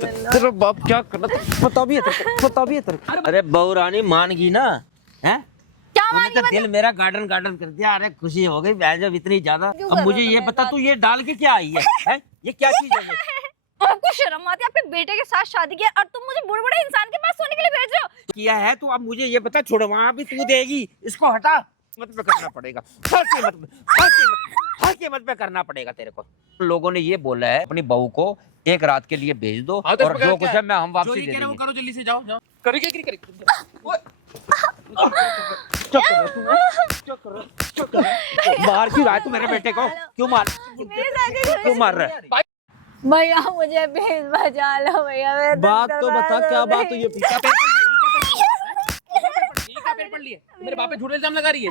तेरा बाप क्या कर रहा था पता भी है तेरे को, पता भी है तेरे को। अरे बहू रानी मान गई ना है, क्या तूने मान तो गई दिल मेरा गार्डन गार्डन कर दिया। अरे खुशी हो गई जब इतनी ज्यादा। अब मुझे ये बता तू ये डाल के क्या आई है? ये क्या चीज है? आपको शर्म आती है? अपने बेटे के साथ शादी किया और तुम मुझे बूढ़े बूढ़े इंसान के पास सोने के लिए भेज रहे हो? किया है तू। अब मुझे ये बता, छोड़ वहां भी तू देगी, इसको हटा मत पे करना पड़ेगा। हर कीमत पे करना पड़ेगा तेरे को। लोगों ने ये बोला है अपनी बहू को एक रात के लिए भेज दो और जो कुछ है मैं हम वापसी दे देंगे। करो जल्दी से, जाओ जाओ। करेगी मार क्यों रहा है तू मेरे बेटे को? क्यों मार रहा है? भैया मुझे भेज बचा लो भैया। बात तो बता, क्या बात हुई? ये पेपर पढ़ लिए मेरे बाप पे झूठे इल्जाम लगा रही है?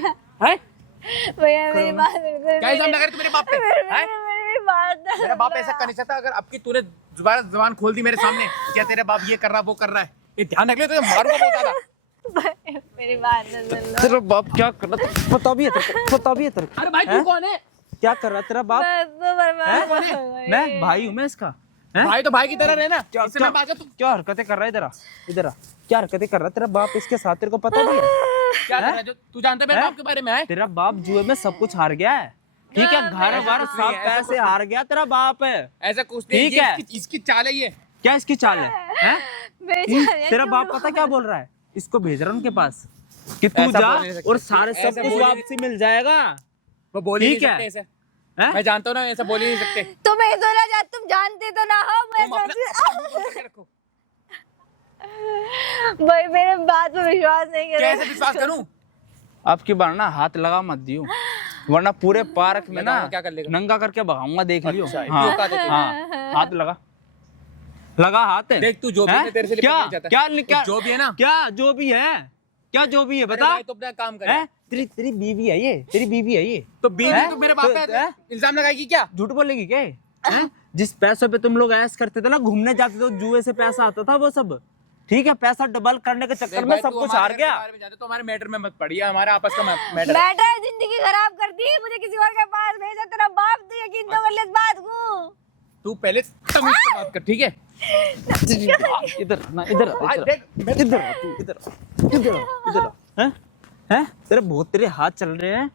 भैया मेरी बात बिल्कुल क्या इल्जाम लगा रही तू मेरे बाप पे? मेरी बात मेरा बाप ऐसा कर नहीं सकता। अगर अब की तूने जुबान खोल दी मेरे सामने, क्या तेरा बाप ये कर रहा वो कर रहा है, ये ध्यान रख ले, तो मारूंगा बहुत ज्यादा। मेरी बात सुन लो। तेरा बाप क्या कर रहा था पता भी है तेरे को, पता भी है तेरे को। अरे भाई तू कौन है? क्या कर रहा है तेरा बाप? मैं भाई हूँ मैं इसका। भाई तो भाई की तरह रहना। क्या हरकतें कर रहा है? इधर आ। क्या हरकतें कर रहा है तेरा बाप इसके साथ? तेरे को पता भी है क्या कर रहा है? जो तू जानता है मेरे बाप के बारे में है? तेरा बाप जुए में सब कुछ हार गया है, ठीक है? घर बार सब पैसे हार गया तेरा बाप है। ऐसा कुछ नहीं, ठीक है। इसकी चाल है ये। क्या इसकी चाल है? तेरा बाप पता क्या बोल रहा है? इसको भेज रहा है उनके पास कि तू जा और सारे सब कुछ वापसी मिल जाएगा। वो बोल ही नहीं ठीक है। सकते ऐसे। मैं जानता हूँ ना, ऐसा बोल ही नहीं सकते। तुम्हें तो ना जा, तुम जानते तो ना हो। मैं रखो। भाई मेरे बात पे विश्वास नहीं कर कैसे विश्वास करूं? अब की बार ना हाथ लगा मत दियो, वरना पूरे पार्क में ना क्या कर लेगा? नंगा करके भगाऊंगा, देख लियो। अच्छा, हाँ, धोखा देते हो। हाँ, हाथ लगा हाथ है। देख तू जो भी है तेरे से लिपट नहीं जाता। क्या जो भी है ना, क्या जो भी है, क्या जो भी है बता। भाई तो अपना काम कर। तेरी बीवी है ये, तेरी बीवी है ये। तो बीवी तो मेरे बाप पे इल्जाम लगाएगी क्या? झूठ बोलेगी क्या? जिस पैसों पे तुम लोग ऐश करते थे ना, घूमने जाते थे, जुए से पैसा आता था वो सब, ठीक है? पैसा डबल करने के चक्कर में सब कुछ हार गया। तो हमारे मैटर में मत पड़िए, हमारा आपस का मैटर। मैटर जिंदगी खराब कर दी, मुझे किसी और के पास भेजा। तेरा बाप तो यकीन तो कर ले इस बात को। तू पहले तमीज से बात कर, ठीक है? इधर ना, इधर हैं? तेरे बहुत तेरे हाथ चल रहे हैं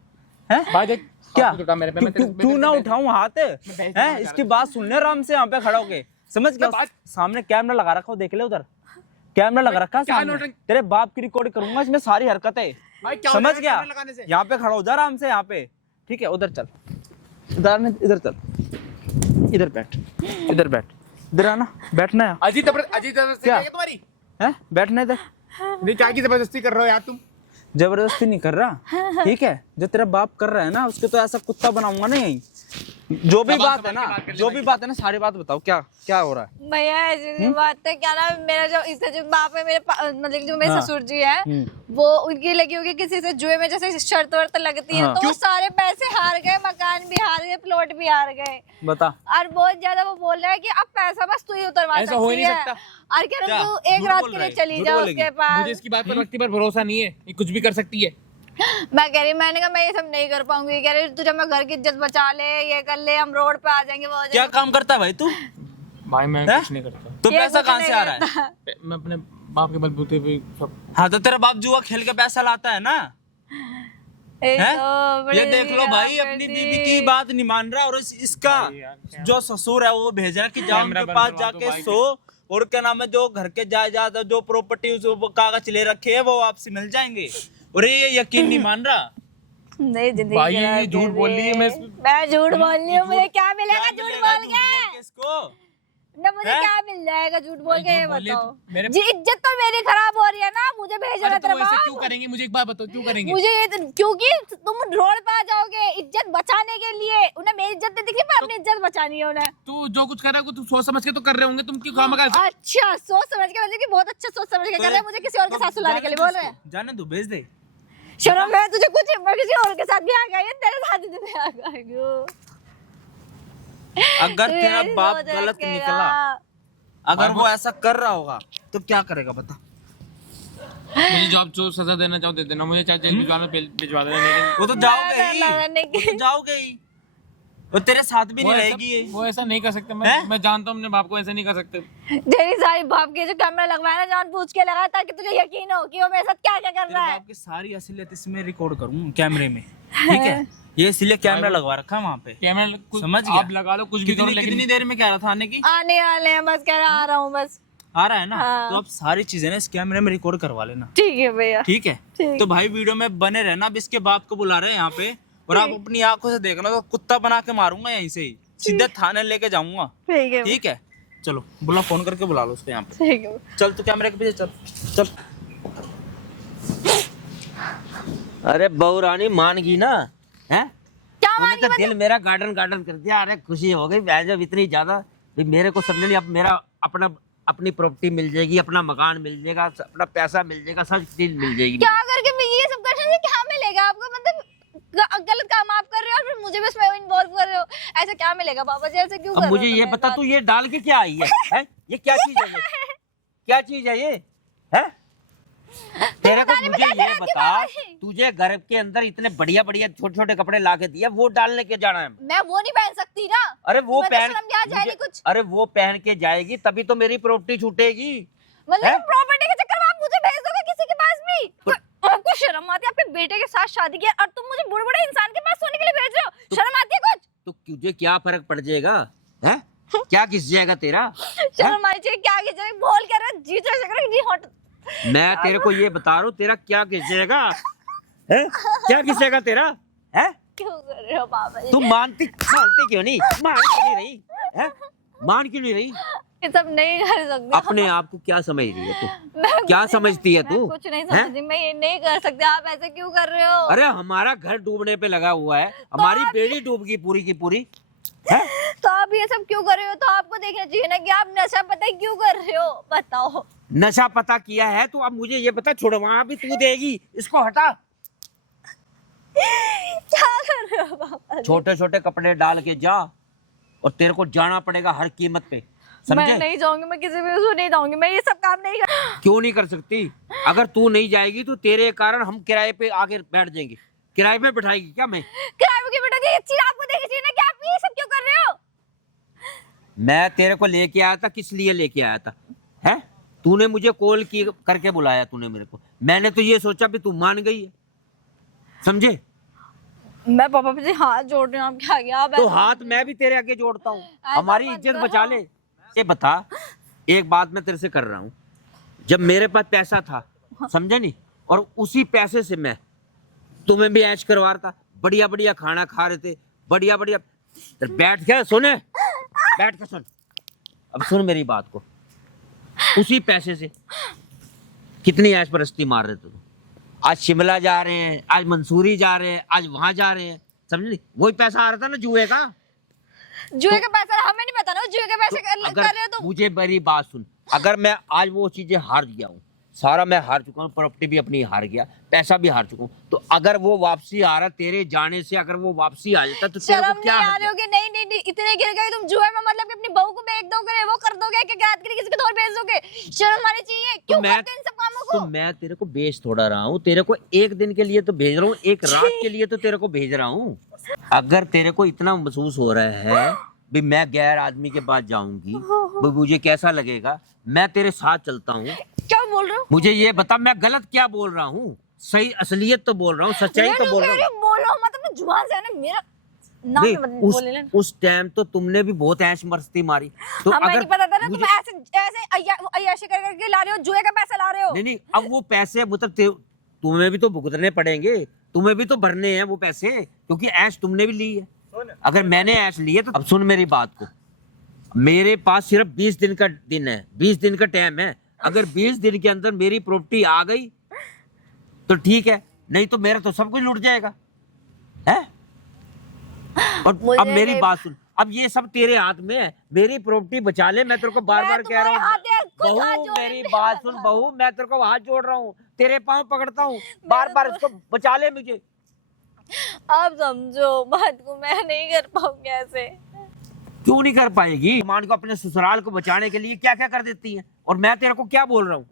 भाई देख क्या? मेरे पे क्यों ना उठाऊं हाथ? हैं? इसकी बात सुनने आराम से यहाँ पे खड़ा होके, समझ गया? सामने कैमरा लगा रखा हो, देख ले उधर कैमरा लगा रखा है सामने। तेरे बाप की रिकॉर्ड करूंगा इसमें सारी हरकतें, समझ गया? यहाँ पे खड़ा हो जा आराम से यहाँ पे, ठीक है? उधर चल, इधर चल, इधर बैठ, इधर आना, बैठना है। अजीत क्या तुम्हारी है? बैठना इधर। नहीं, क्या की जबरदस्ती कर रहे हो यार तुम? जबरदस्ती नहीं कर रहा, ठीक है? जो तेरा बाप कर रहा है ना, उसके तो ऐसा कुत्ता बनाऊंगा ना यहीं। जो भी बात है ना, सारी बात बताओ, क्या हो रहा है? भैया ऐसी बात है, क्या ना, मेरा जो बाप है, मेरे मतलब जो मेरे ससुर जी है, वो उनकी लगी होगी किसी से जुए में, जैसे शर्त वर्त लगती है, तो वो सारे पैसे हार गए, मकान भी हार गए, प्लॉट भी हार गए। बता। और बहुत ज्यादा वो बोल रहा है कि अब पैसा बस तू ही उतरवा सकती है। हो ही नहीं सकता। और कह रहा तू एक रात के लिए चली जा उसके पास। मुझे इसकी बात पर व्यक्ति पर भरोसा नहीं है, ये कुछ भी कर सकती है। मैं कह रही, मैंने कहा मैं ये सब नहीं कर पाऊंगी। कह रही तुझे मैं घर की इज्जत बचा ले, ये कर ले, हम रोड पे आ जाएंगे, वो क्या काम करता है भाई तू? भाई मैं कुछ नहीं करता। तो पैसा कहाँ से आ रहा है? मैं अपने बाप के बलबूते पे सब। हाँ तो तेरा बाप जुआ खेल के पैसा लाता है ना? ये देख लो भाई, अपनी बीवी की बात नहीं मान रहा, और इसका जो ससुर है वो भेज रहा है कि जाओ उनके पास जाके सो, और क्या नाम है, जो घर के जायदाद जो प्रॉपर्टी कागज ले रखे है वो आपसे मिल जाएंगे, और ये यकीन नहीं मान रहा। नहीं जिंदगी भाई ये झूठ बोल रही है। मैं झूठ बोल रही हूँ, मुझे क्या मिलेगा झूठ बोल के? इसको ना मुझे क्या मिल जाएगा झूठ बोल के, ये बताओ। जी इज्जत तो मेरी खराब हो रही है ना, मुझे भेज रहा तेरा बाप। क्यों करेंगे? मुझे एक बात बताओ, क्यों करेंगे? मुझे ये क्योंकि तुम रोड पे आ जाओगे इज्जत बचाने के लिए। उन्हें मेरी इज्जत नहीं दिखी, पर अपनी इज्जत बचानी है उन्हें। तू जो कुछ कर रहा है तू सोच समझ के तो कर रहे होंगे, तुम क्यों काम कर? अच्छा सोच समझ के, मतलब कि बहुत अच्छा सोच समझ के कर रहे हैं, मुझे किसी और के साथ सुलाने के लिए बोल रहे हैं। जाने तू, भेज दे। शर्म है तुझे कुछ? मैं किसी और के साथ भी आ गई, तेरे साथ भी आ गई। अगर तेरा बाप गलत निकला, अगर वो ऐसा कर रहा होगा तो क्या करेगा बता? मुझे जॉब जो सजा देना चाहो दे देना, मुझे चाहे जेल भिजवा देना, भिजवा देना, लेकिन वो तो जाओगे ही, जाओगे ही, वो तेरे साथ भी नहीं रहेगी ये। वो ऐसा नहीं कर सकते। मैं जानता हूँ अपने बाप को ऐसा नहीं कर सकते। तेरी सारी बाप के जो कैमरा लगवाया ना जान पूछ के लगा ताकि तुझे यकीन हो कि वो मेरे साथ क्या क्या कर रहा है। बाप की सारी असलियत इसमें रिकॉर्ड करूँ कैमरे में, ठीक है? ये इसलिए कैमरा लगवा रखा है वहाँ पे। कैमरा समझ गया? आप लगा लो कुछ भी करो, लेकिन कितनी देर में कह रहा था आने की? आने वाले हैं, बस कह रहा आ रहा हूँ बस। आ रहा है ना? हाँ। तो अब सारी चीजें ना इस कैमरे में रिकॉर्ड करवा लेना, ठीक है भैया। ठीक है? ठीक। तो भाई वीडियो में बने रहना। अब इसके बाप को बुला रहे हैं यहाँ पे, और आप अपनी आंखों से देखना, तो कुत्ता बना के मारूंगा यहीं से ही, सीधे थाने लेके जाऊंगा, ठीक है। ठीक है? चलो बुला, फोन करके बुला लो उसको यहाँ पे। ठीक है। चल तू कैमरे के पीछे चल चल। अरे बहू रानी मान गई ना? हैं? क्या तूने मानी तो मतलब? दिल मेरा गार्डन गार्डन कर दिया। अरे खुशी हो गई जब इतनी ज्यादा भी मेरे को समझ नहीं। अब मेरा अपनी प्रॉपर्टी मिल जाएगी, अपना मकान मिल जाएगा, अपना पैसा मिल जाएगा, सब चीज मिल जाएगी। क्या करके मैं ये सब करने से क्या मिलेगा आपको? मतलब गलत काम आप कर रहे हो और फिर मुझे भी उसमें इन्वॉल्व कर रहे हो, ऐसा क्या मिलेगा बाबा जी? ऐसे क्यों कर अब रहे हो मुझे ये तुम बता, मेरे तू ये डाल के क्या आई है? हैं? ये क्या चीज है? क्या चीज है ये? हैं? तेरे को बताने में मुझे कैसे ये रहती बता, बाबा जी? तुझे घर के अंदर इतने बढ़िया बढ़िया छोटे छोटे कपड़े ला के दिए, वो डालने के जाना है? मैं वो नहीं पहन सकती ना। अरे वो तुम्हें तो पहन शर्म क्या जाए नहीं कुछ? अरे वो पहन के जाएगी तभी तो मेरी प्रॉपर्टी छूटेगी। मतलब प्रॉपर्टी के चक्कर में आप मुझे भेज दोगे किसी के पास भी? आपको शर्म आती है? आपके बेटे के साथ शादी की और तुम मुझे बूढ़े बूढ़े इंसान के पास सोने के लिए भेज रहे हो? शर्म आती है कुछ? तो तुझे क्या फर्क पड़ जाएगा? हैं? क्या किस जाएगा तेरा? शर्म आनी चाहिए। क्या कीजिए बोल कर रहे हो? जी चक्कर जी हट। मैं तेरे को ये बता रहा हूँ, तेरा क्या किसेगा? हैं? क्या किसेगा तेरा? हैं? क्यों कर रहे हो बाबा जी? तू मानती क्यों नहीं? मान क्यों नहीं रही? हैं? मान क्यों नहीं रही? ये सब नहीं कर सकते। अपने आप को क्या समझ रही है तू? मैं क्या कुछ समझती है मैं तू? कुछ नहीं हैं? समझती। मैं ये नहीं कर सकते। आप ऐसे क्यों कर रहे हो? अरे हमारा घर डूबने पे लगा हुआ है, हमारी बेड़ी डूब गई पूरी की पूरी। हैं? तो आप ये सब क्यों कर रहे हो? तो आपको देखना चाहिए ना कि आप नशा पता क्यों कर रहे हो? बताओ। नशा पता किया है तो अब मुझे ये बता, छोड़ वहां भी तू देगी, इसको हटा। क्या कर रहे हो बाबा जी? छोटे छोटे कपड़े डाल के जा, और तेरे को जाना पड़ेगा हर कीमत पे, मैं समझे? नहीं जाऊंगी। मैं किसी भी उसको नहीं जाऊंगी। मैं ये सब काम नहीं कर। क्यों नहीं कर सकती? अगर तू नहीं जाएगी तो तेरे कारण हम किराए पे आके बैठ जाएंगे। किराए पे बैठाएगी क्या मैं? किराए के बेटा की चीज आपको देखनी चाहिए ना कि आप ये सब क्यों कर रहे हो? मैं तेरे को लेके आया था, किस लिए लेके आया था? हैं? तूने मुझे कॉल की करके बुलाया तूने मेरे को, मैंने तो ये सोचा भी तू मान गई है, समझे? मैं पापा जी हाथ जोड़ रही हूँ। आप क्या गया? तो हाथ मैं भी तेरे आगे जोड़ता हूँ, हमारी मत इज्जत करो। बचा ले। ये बता, एक बात मैं तेरे से कर रहा हूँ, जब मेरे पास पैसा था, समझे नहीं, और उसी पैसे से मैं तुम्हें भी ऐश करवा रहा था, बढ़िया बढ़िया खाना खा रहे थे, बढ़िया बढ़िया। बैठ के सुने, बैठ के सुन, अब सुन मेरी बात को। उसी पैसे से कितनी ऐश परस्ती मार रहे थे तुम। आज शिमला जा रहे हैं, आज मंसूरी जा रहे हैं, आज वहां जा रहे हैं, समझ नहीं? वही पैसा आ रहा था ना जुए का। जुए का पैसा हमें नहीं पता ना। जुए के पैसे कर अगर रहे हो तुम। मुझे मेरी बात सुन, अगर मैं आज वो चीजें हार गया हूँ, सारा मैं हार चुका हूँ, प्रॉपर्टी भी अपनी हार गया, पैसा भी हार चुका हूँ, तो अगर वो वापसी आ रहा तेरे जाने से, अगर वो वापसी आ जाता तो तेरे शर्म को क्या नहीं आ हर्ज रही है? होगी? नहीं नहीं नहीं, इतने गिर गए तुम जुए में। मतलब कि अपनी बहू को बेच दोगे, वो कर दोगे कि रात के लिए किसी को और बेच दोगे? शर्म आनी चाहिए। क्यों करते हो इन सब कामों को? तो मैं तेरे को बेच थोड़ा रहा हूँ, तेरे को एक दिन के लिए तो भेज रहा हूँ, एक रात के लिए तो तेरे को भेज रहा हूँ। अगर तेरे को इतना महसूस हो रहा है भी मैं गैर आदमी के पास जाऊंगी, भी मुझे कैसा लगेगा, मैं तेरे साथ चलता हूँ। क्या बोल रहे हो? मुझे ये बता, मैं गलत क्या बोल रहा हूँ? सही असलियत तो बोल रहा हूँ, सच्चाई तो बोल रहा हूँ। बोलो मत अपनी जुबान से ना। मेरा नाम नहीं, मत बोले लेना। उस टाइम तो तुमने भी बहुत ऐश मस्ती मारी, तो हमें अगर नहीं पता था ना। तुम मुझे- ऐसे ऐसे अय्याशी कर करके ला रहे हो, जुए का पैसा ला रहे हो। नहीं नहीं, अब वो पैसे मतलब तुम्हें भी तो भुगतने पड़ेंगे, तुम्हें भी तो भरने हैं वो पैसे, क्योंकि ऐश तुमने भी ली है। अगर मैंने ऐश ली है तो अब सुन मेरी बात को, मेरे पास सिर्फ 20 दिन का दिन है, 20 दिन का टाइम है। अगर 20 दिन के अंदर मेरी प्रॉपर्टी आ गई तो ठीक है, नहीं तो मेरा तो सब कुछ लूट जाएगा, है? और अब मेरी बात सुन, अब ये सब तेरे हाथ में है, मेरी प्रॉपर्टी बचा ले। मैं तेरे को बार बार कह रहा हूँ, बहू मेरी बात सुन, बहू मैं तेरे को हाथ जोड़ रहा हूँ, तेरे पाँव पकड़ता हूँ, बार बार इसको बचा ले मुझे। आप समझो बात को। मैं नहीं कर पाऊंगी ऐसे। क्यों नहीं कर पाएगी? मान को अपने ससुराल को बचाने के लिए क्या क्या कर देती है, और मैं तेरे को क्या बोल रहा हूँ?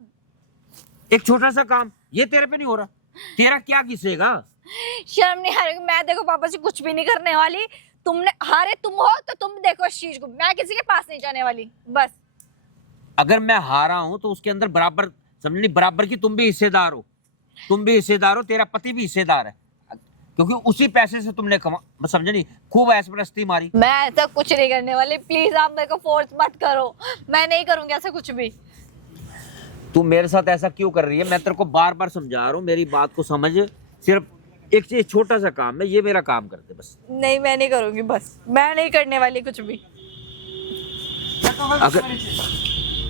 एक छोटा सा काम ये तेरे पे नहीं हो रहा, तेरा क्या घिसेगा? शर्म नहीं आ रही? मैं देखो पापा से कुछ भी नहीं करने वाली। तुमने हारे तुम हो तो तुम देखो इस चीज को, मैं किसी के पास नहीं जाने वाली बस। अगर मैं हारा हूं तो उसके अंदर बराबर, समझनी, बराबर की तुम भी हिस्सेदार हो, तुम भी हिस्सेदार हो, तेरा पति भी हिस्सेदार है, क्योंकि उसी पैसे से तुमने समझे नहीं, खूब ऐशप्रस्ती मारी। मैं ऐसा कुछ नहीं करने वाली, प्लीज आप मेरे को फोर्स मत करो, मैं नहीं करूंगी ऐसा कुछ भी। तू मेरे साथ ऐसा क्यों कर रही है? मैं तेरे को बार बार समझा रहा हूँ, मेरी बात को समझ। सिर्फ एक चीज, छोटा सा काम है, ये मेरा काम कर दे बस। नहीं मैं नहीं करूंगी, बस मैं नहीं करने वाली कुछ भी।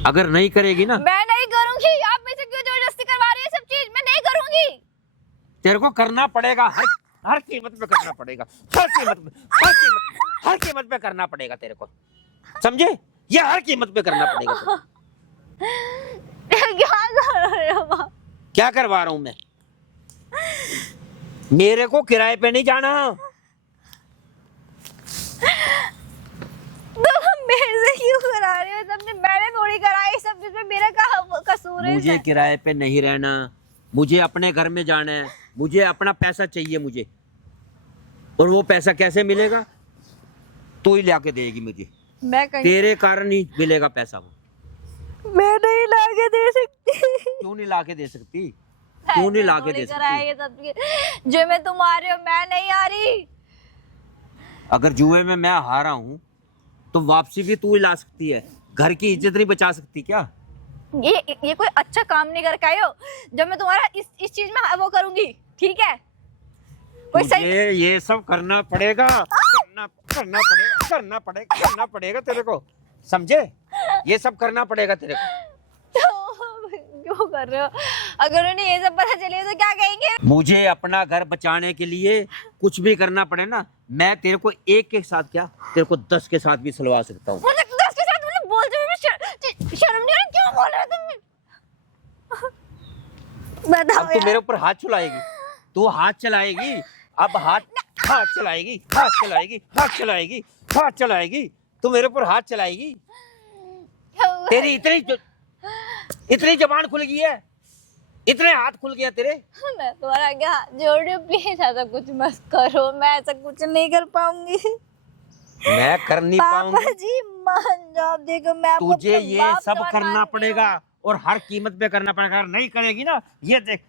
अगर नहीं करेगी ना, मैं नहीं करूंगी, आप मुझसे क्यों जबरदस्ती करवा रही है सब चीज, मैं नहीं करूंगी। तेरे को करना पड़ेगा, हर कीमत पे करना पड़ेगा, हर कीमत पे करना पड़ेगा तेरे को, समझे? ये हर कीमत पे करना पड़ेगा तेरे को। क्या कर रहे हो आप? क्या करवा रहा हूं मैं? मेरे को किराए पे नहीं जाना। तो मेरे से क्यों करा रहे हो? सबने मैंने थोड़ी कराई, सब जिसमें मेरा कसूर है। मुझे किराए पे नहीं रहना, मुझे अपने घर में जाना है, मुझे अपना पैसा चाहिए मुझे। और वो पैसा कैसे मिलेगा? तू ही लाके देगी मुझे, मैं कहीं तेरे कारण ही मिलेगा पैसा। वो मैं नहीं लाके दे सकती। क्यों नहीं लाके दे सकती? क्यों नहीं लाके दे सकती? जो मैं तुम आ रहे हो, मैं नहीं आ रही। अगर जुए में मैं हारा हूं तो वापसी भी तू ही ला सकती है, घर की इज्जत नहीं बचा सकती क्या? ये कोई अच्छा काम नहीं कर पाए हो जब मैं तुम्हारा इस चीज में वो करूंगी, ठीक है? कोई सही ये सब करना पड़ेगा, करना पड़ेगा तेरे को, समझे? ये सब करना पड़ेगा तेरे को। क्यों कर रहे हो? अगर उन्हें ये सब पता चले तो क्या कहेंगे? मुझे अपना घर बचाने के लिए कुछ भी करना पड़े ना, मैं तेरे को एक के साथ क्या, तेरे को 10 के साथ भी सुलवा सकता हूँ। मतलब 10 के साथ मतलब बोलते हुए शर्म नहीं आ रही? क्यों बोल रहे हो तुम? बताओ अब तू मेरे ऊपर हाथ चलाएगी, तू हाथ चलाएगी, अब हाथ चलाएगी, तू मेरे ऊपर हाथ चलाएगी। तेरी इतनी जबान खुल गई है, इतने हाथ खुल गया तेरे। मैं तुम्हारा आगे हाथ जोड़ रही हूँ, प्लीज ऐसा कुछ मत करो, मैं ऐसा कुछ नहीं कर पाऊंगी। मैं कर नहीं पाऊंगी। पापा जी मान जाओ, देखो मैं आपको तुझे अपना ये बाप सब समझ करना मानती पड़ेगा और हर कीमत पे करना पड़ेगा। अगर नहीं करेगी ना, ये देख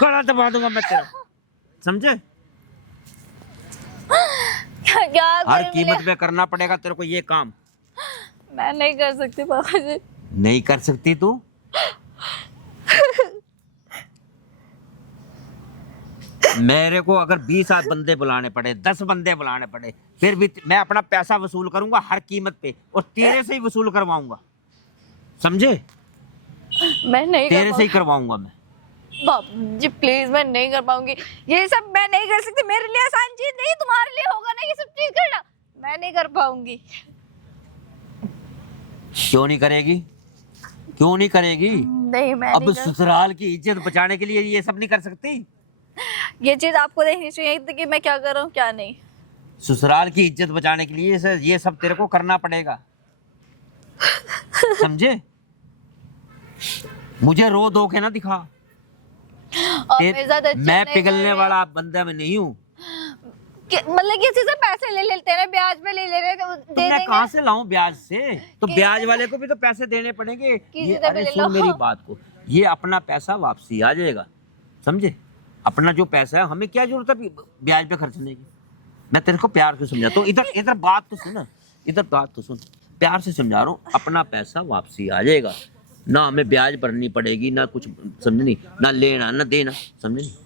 कड़ा दबा दूंगा मैं तेरा, समझे? हूँ। क्या हर करूं कीमत मैं? पे करना पड़ेगा तेरे को ये काम। मैं नहीं कर सकती पापा जी। नहीं कर सकती तू? मेरे को अगर 20 बंदे बुलाने पड़े, 10 बंदे बुलाने पड़े, फिर भी मैं अपना पैसा वसूल करूंगा हर कीमत पे, और तेरे से ही वसूल करवाऊंगा, समझे? मैं नहीं तेरे कर से ही करवाऊंगा मैं। पापा जी प्लीज, मैं नहीं कर पाऊंगी ये सब, मैं नहीं कर सकती। मेरे लिए आसान चीज नहीं, तुम्हारे लिए होगा ना ये सब चीज करना, मैं नहीं कर पाऊंगी। क्यों नहीं करेगी? क्यों नहीं करेगी? नहीं मैं अब नहीं कर... ससुराल की इज्जत बचाने के लिए ये सब नहीं कर सकती? ये चीज आपको देखनी चाहिए थी कि मैं क्या कर रहा हूँ क्या नहीं। ससुराल की इज्जत बचाने के लिए ये सब तेरे को करना पड़ेगा, समझे? मुझे रो धो के ना दिखा। और मेरे साथ अच्छा मैं नहीं पिघलने कर रहे। वाला बंदा मैं नहीं हूँ। मतलब किसी से पैसे ले लेते हैं, ब्याज पे ले रहे तो तो दे मैं देंगे। कहाँ से लाऊं ब्याज से? तो ब्याज वाले को भी तो पैसे देने पड़ेंगे। किसी से अरे भी ले सुन लो। मेरी बात को, ये अपना पैसा वापसी आ जाएगा, समझे? अपना जो पैसा है, हमें क्या जरूरत है ब्याज पे खर्चने की? मैं तेरे को प्यार से समझाता हूँ, इधर बात तो सुन, प्यार से समझा रहा हूँ। अपना पैसा वापसी आ जाएगा, ना हमें ब्याज भरनी पड़ेगी, ना कुछ, समझनी, ना लेना ना देना, समझनी,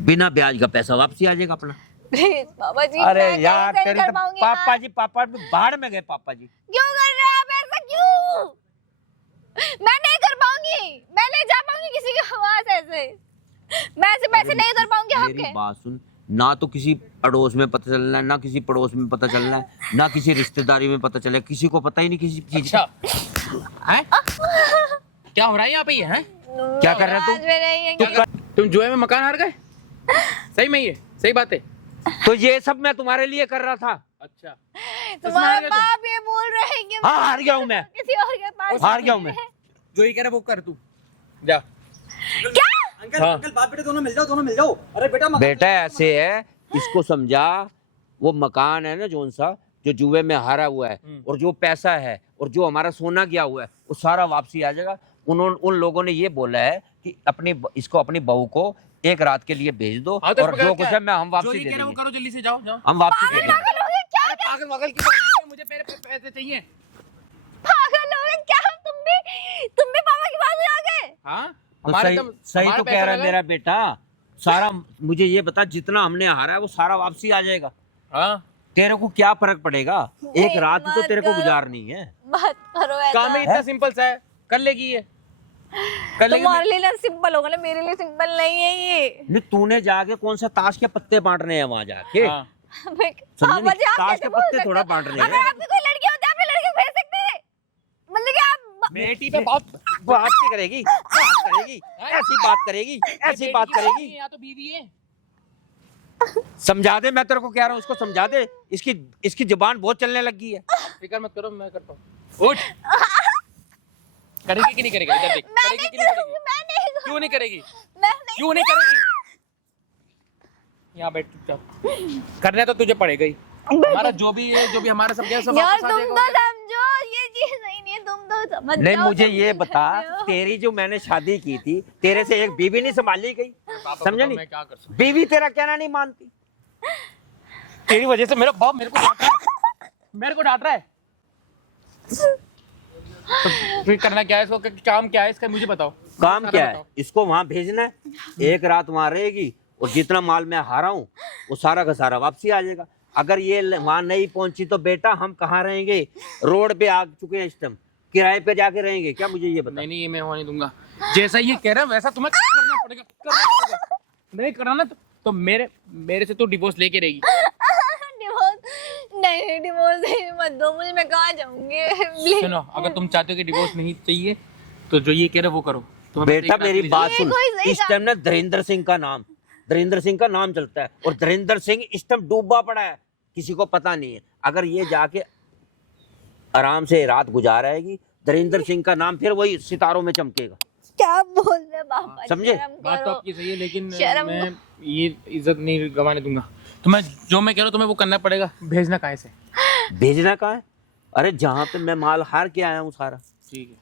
बिना ब्याज का पैसा वापसी आ जाएगा अपना। प्लीज पापा जी, अरे मैं यार नहीं तेरे कर तो पाऊंगी पापा यार। जी बाहर में गए। पापा जी क्यों कर रहे हो आप ऐसा? क्यों? मैं नहीं कर पाऊंगी, मैं नहीं जा पाऊंगी किसी के पास ऐसे, मैं ऐसे पैसे नहीं उधर पाऊंगी मेरी आपके। बात सुन, ना तो किसी अड़ोस में पता चलना है, ना किसी पड़ोस में पता चलना है, ना किसी रिश्तेदारी में पता चले, किसी को पता ही नहीं किसी चीज का। अच्छा हैं? क्या हो रहा है यहाँ पे ये हैं? क्या कर रहा है आज में नहीं है तू? कि- तुम जुए में मकान हार गए? सही में ये सही बात है? तो ये सब मैं तुम्हारे लिए कर रहा था। अच्छा तुम्हारा हार गए तुम? बाप ये बोल रहे हैं कि हाँ हार गया हूँ मैं, किसी और के पास हार गया हूँ मैं। जो ही कह रहा है वो कर तू जा। क्या? हाँ। अंकल बाप बेटे दोनों मिल जाओ। अरे बेटा बेटा ऐसे है, इसको समझा वो मकान है ना जोन सा जो जुए में हारा हुआ है और जो पैसा है और जो हमारा सोना गया हुआ है वो सारा वापसी आ जाएगा। उन लोगों ने ये बोला है कि इसको अपनी बहू को एक रात के लिए भेज दो हाँ, तो और जो कुछ है मैं हम जो वापसी ये दे कह रहे वो देंगे। करो, जल्दी से जाओ जाओ। हम वापसी दे देंगे। पागल हो गए क्या? अरे पागल वागल की बात नहीं है, मुझे मेरे पैसे चाहिए। पागल हो गए क्या? तुम भी पापा की बात में आ गए? हाँ तो हमारे सही हमारा तो पैसा कह रहा है लगा। मेरा बेटा। सारा मुझे ये बता, जितना हमने हारा है वो सारा वापसी आ जाएगा। हाँ तेरे को क्या फर्क पड़ेगा? एक नहीं, रात ही तो मत तेरे को करो। गुजारनी है। मत करो ऐसा। काम ही इतना सिंपल सा है, कर लेगी ये, कर लेगी। तुम्हारे लिए ना सिंपल होगा ना, मेरे लिए सिंपल नहीं है ये। नहीं तूने जाके कौन सा ताश के पत्ते बांटने हैं वहां जाके? हाँ। समझे पापा नहीं? जी, आप ताश कैसे के बोल पत्ते सकते थोड़ा हैं? बांटने अगर हैं। आपकी कोई लड़की होती है, आप लड़के को भेज सकते हैं। मतलब कि आप बेटी पे बहुत बात की करेगी, बात करेगी, ऐसी बात करेगी, ऐसी बात करेगी। या तो बीवी है। समझा दे, मैं तेरे को कह रहा हूँ उसको समझा दे। इसकी जुबान बहुत चलने लगी है। फिक्र मत करो, मैं करता हूँ। उठ। करेगी कि नहीं करेगी? इधर देख, मैं करेगी कि नहीं नहीं करूंगी, करेगी? मैं नहीं करूंगी, क्यों नहीं करेगी? मैं नहीं। क्यों नहीं करेगी? यहाँ बैठ चुपचाप। करने तो तुझे पड़ेगा ही। हमारा जो भी है, जो भी हमारा सब गया सब यार वापस आ तुम जाएगा। तो समझो, ये चीज सही नहीं है, तुम तो समझ नहीं जाओ, मुझे तुम ये भी बता, करते हो। तेरी जो मैंने शादी की थी तेरे से एक बीवी नहीं संभाली गई? पापा समझा बताओ, नहीं? मैं क्या कर सकता बीवी तेरा कहना नहीं मानती। हूँ? तेरी वजह से मेरा बाप मेरे को डांट रहा है। मेरे को डांट रहा है। तो फिर करना क्या है इसको? काम क्या है इसका, मुझे बताओ। काम सारा क्या है? बताओ। इसको वहां भेजना है, एक रात वहां रहेगी और जितना माल मैं हारा हूँ वो सारा का सारा वापसी आ जाएगा। अगर ये वहां नहीं पहुंची तो बेटा हम कहाँ रहेंगे? रोड पे आ चुके हैं इस टाइम, किराए पे जाके रहेंगे क्या? मुझे ये बता। नहीं नहीं, ये मैं होने दूंगा। जैसा ये कह रहा है वैसा तुम्हें करना पड़ेगा। नहीं करा ना तो मेरे से तू डिवोर्स लेके रहेगी। डिवोर्स नहीं, डिवोर्स नहीं, मत दो मुझे, मैं कहाँ जाऊंगी? सुनो, अगर तुम चाहते हो कि डिवोर्स नहीं चाहिए तो जो ये कह रहे वो करो। तुम्हें बस बेटा एक रात मेरी के लिए बात ये सुन, कोई सही इस टाइम ना धीरेन्द्र सिंह का नाम चलता है और धीरेन्द्र सिंह इस टाइम डूबा पड़ा है, किसी को पता नहीं है। अगर ये जाके आराम से रात गुजारेगी, धीरेन्द्र सिंह का नाम फिर वही सितारों में चमकेगा। क्या बोल रहे पापा? समझे? शर्म बात तो करो। आपकी सही है, लेकिन शर्म मैं ये इज्जत नहीं गंवाने दूंगा। तुम्हें जो मैं कह रहा हूँ तुम्हें वो करना पड़ेगा। भेजना कहाँ से? भेजना कहाँ है? अरे जहाँ पे मैं माल हार के आया हूँ सारा, ठीक है,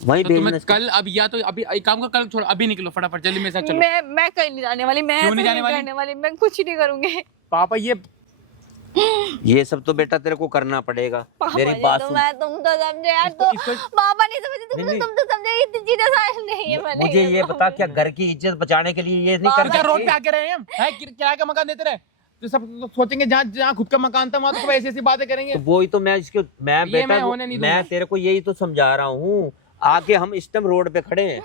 वहीं तो भेजना। तुम्हें कल अब या तो अभी एक काम कर, कल छोड़, अभी निकलो फटाफट, जल्दी मेरे साथ चलो। मैं कहीं नहीं जाने वाली, मैं क्यों ऐसे नहीं जाने वाली? करने वाली, मैं कुछ नहीं करूंगी। पापा ये सब तो बेटा तेरे को करना पड़ेगा। पापा मेरी जी, बात तो सुन, मैं तुम तो समझे यार, तो पापा नहीं समझे, नहीं, तुम तो समझे, इतनी चीजें सारी नहीं है। मैंने मुझे ये बता, क्या घर की इज्जत बचाने के लिए ये नहीं पापा क्या करना रोड पे चाहिए? आके रहे हैं हम? हैं, किराए का मकान देते रहे तो सब तो सोचेंगे जहाँ जहाँ खुद का मकान था वहाँ तो ऐसी ऐसी बातें करेंगे। तो वही तो मैं ये बेटा मैं होने नहीं दूंगा। मैं तेरे को यही तो समझा रहा हूँ। आके हम इस टाइम रोड पे खड़े हैं,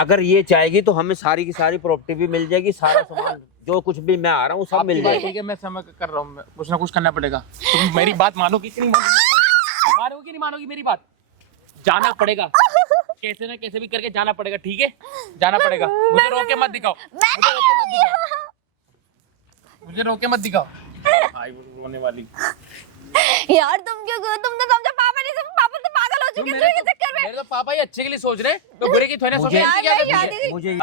अगर ये चाहेगी तो हमें सारी की सारी प्रॉपर्टी भी मिल जाएगी, सारा सामान जो कुछ भी मैं आ रहा हूँ सब मिल जाएगा। ठीक है, मैं समझ कर रहा हूँ, कुछ ना कुछ करना पड़ेगा। तुम मेरी बात मानोगी कि नहीं मानोगी? मानोगी कि नहीं मानोगी मेरी बात? जाना पड़ेगा, कैसे ना कैसे भी करके जाना पड़ेगा, ठीक है? जाना पड़ेगा। मुझे रोके मत दिखाओ, मुझे रोके मत दिखाओ। आई वो रोने वाली। यार तुम तो समझो, पापा नहीं समझ, पापा तो पागल हो चुके हैं मेरे के चक्कर में। मेरे तो पापा ही अच्छे के लिए सोच रहे हैं, तो बुरे की थोड़ी ना सोच रहे हैं। यार, क्या मैं करते हैं? याद- मुझे